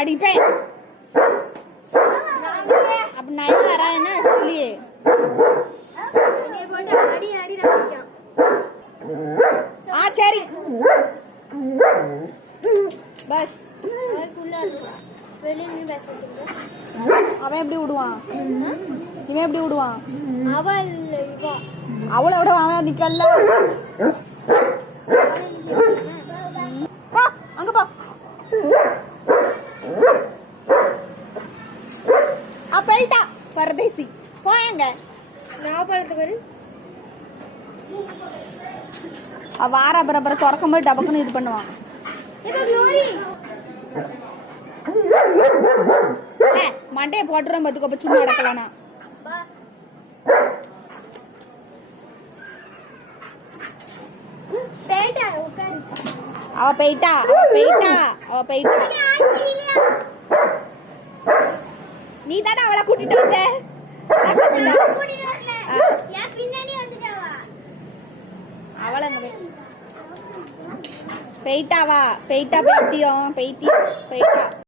அடிப்பேன். அப்ப நான் வரான்னு சொல்லியே சரி பஸ். அவன் எப்படி விடுவான்? இவன் எப்படி விடுவான்? அவளை விட அவன் நிக்கல. அங்க பா. போயிட்டா பரதேசி. போயங்க வார அப்புறம் திறக்கும் போது டபக்குன்னு இது பண்ணுவான். மண்டையை போட்டுறேன் பத்துக்கு. அப்ப சும்மா நடக்கலானா அவ போயிட்டா. நீ தானே அவளை கூட்டிட்டு வந்த. அவளை போயிட்டாவா? போயிட்டா பைத்தியம் போயிட்டா.